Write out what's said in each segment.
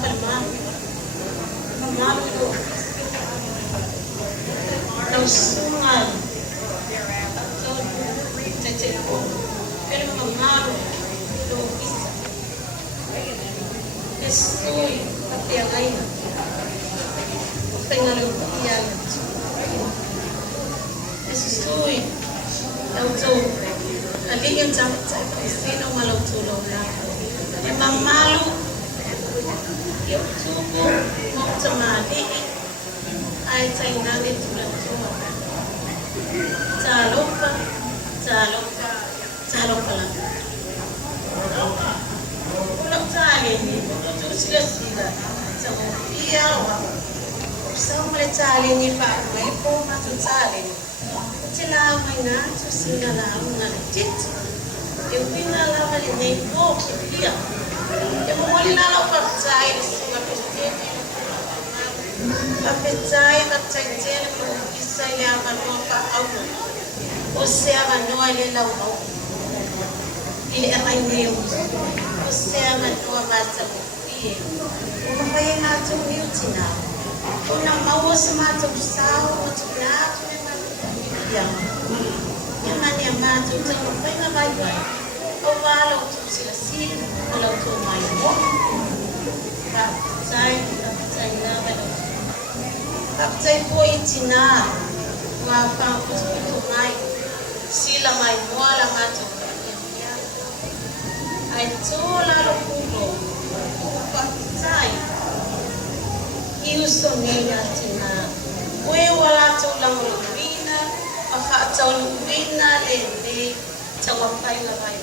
palma. Mamalo do. Tausungan. Tete. Pero mamalo do isa. Estoy papiagay. Pengalaw iyan. Estoy lauto. Alin yung sabi sino malautulo na. Emang malu yung tubo mo tamali ay tayo natin tulad tuwa. Salok pa lang. Ulang tali ni, ulang sila sa iya sa mga tali ni Pak may po matutali sila may na susina lang na legit yung pinalaman ni po iya yung muli na lang pagkay sa pagkay at tagtay kung isa yaman mo pa-awo o siya manuwa nilaw mo ili akay niyo o siya manuwa masa mo iya umapaya nga itong niyo sinaw kung nang mawas matong sao o tugnat yang mana maju tengok mereka baik-baik. Walau tu sila sin, walau tu mai mo. Tak saya nama tu. Tak saya pun itina. Wapa tu mai. Sila mai mo la maju. Ai tu lalu kulo. Tak saya. Iuso ni tina. We wala tu lang Afa'atau wina le cawapai la bai.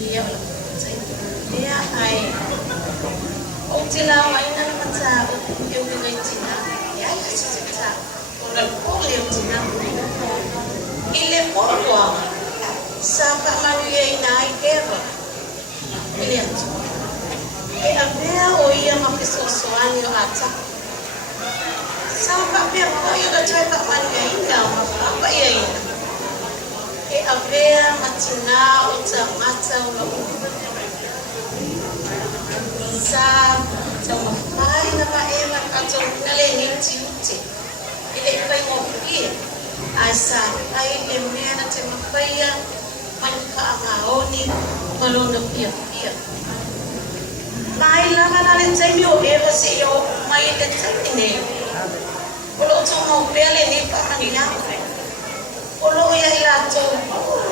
Dia dia ai. O tila waina mata eu ngai tina. Ya sita. Orang boleh tina. Ile porwa. Sapa manuia inai keva. Ile tu. Abea o ia makisosoani o ata. Sampai biar kau yang dah cakap mana indah, apa ya ini? Avea matina uta mata ulau. Sa sama pai na paela kato nale niti uti. Ile pai ngopi. Asa ai le mena te mapaya malka amaoni malona pia. Pai la kana le tsai yo eva se yo mai le tsai ne. Kalau tu mau beli ni pak Manila, kalau ia ilato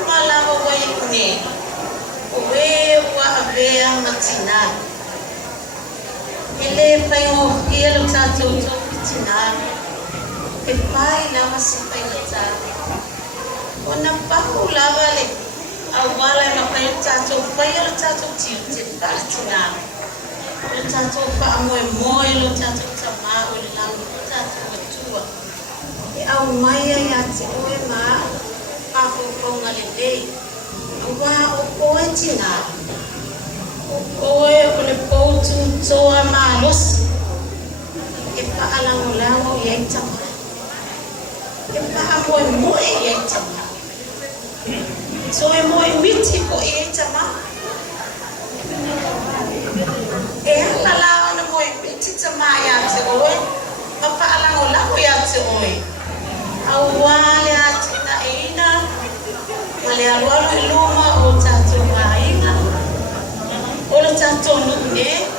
malam awak ni, wa abea matina. Ile payo ia lu satu matina, epai lama sampai nata. Ona paku lava le, awalnya mapai satu payo satu ciut matina. Lu satu pak moy lu satu sama lu lalu satu. Au maya ya tsoe ma aku kau ngalende wa oe tina oe ole poutu toa malos e pa alang lawo ye tama e pa amoy moe ye tama so e moe miti ko ye tama e ala lawo na moe miti tama ya tsoe pa alang lawo ya tsoe awale atina ina wale alwalu iluma o tatu mainga o tatu nune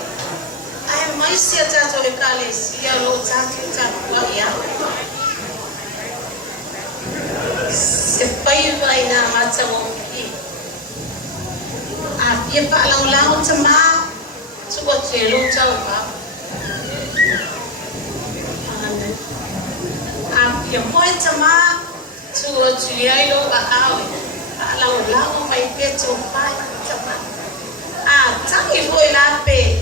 ai maisi tatu ekale sia lo tatu ya sepai vai na mata mo a pia pa lang tama subo telo tau pa yang poin sama tua tuai lo au alang mai pe pai sama tangi foi la pe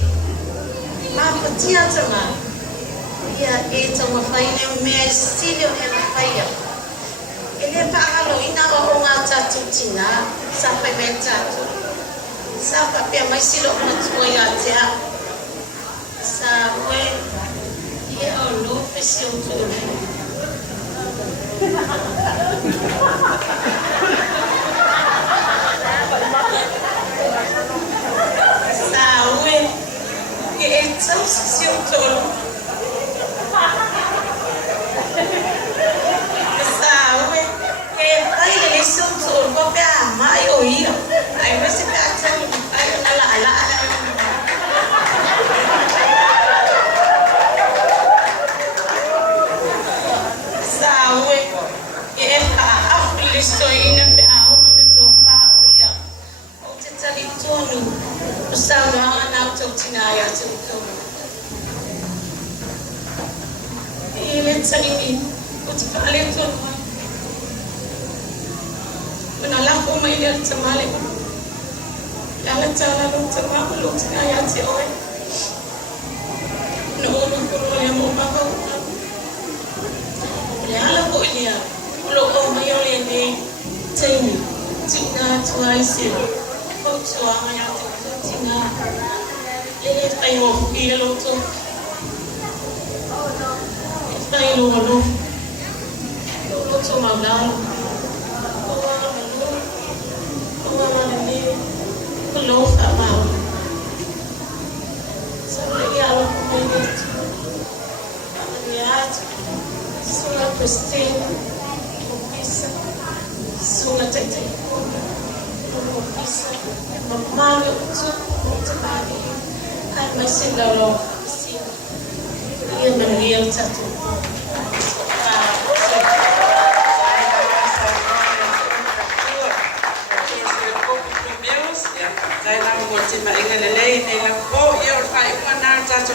ma patia sama ia sama fai ne me stilio e fai ele pa alo ina o nga tatu tina sampai mentatu sampai pe mai silo mo tua ya tia sa we ia lo pesio tu sawe tolo. Sabe, pai le so tolo ko pe mai o ia. Ai mesti pe atau ai ala. Sabe, listo ina pe au ina to pa o ia. O te tali tonu. Sama ana to tinaya to. Ile tali ni o te pale to. Una la ko mai le tamale. Ala tala lo tamale lo tinaya te oi. No no ko le mo pa ko. Le ala ko ia. Lo ko mai o le ni tini. Tina twice. Ko to anga tina. Ele tai o ia lo to. Tai lo to ma la. Lo fa ma. Sa le ia lo ko mai ni. Amiat. Sua Christine. Sua tete. Mama tu tadi. Kan masih lalu masih. Ia meriang satu. Saya nak buat cima ingat lelai, ni nak kau ia orang mana cara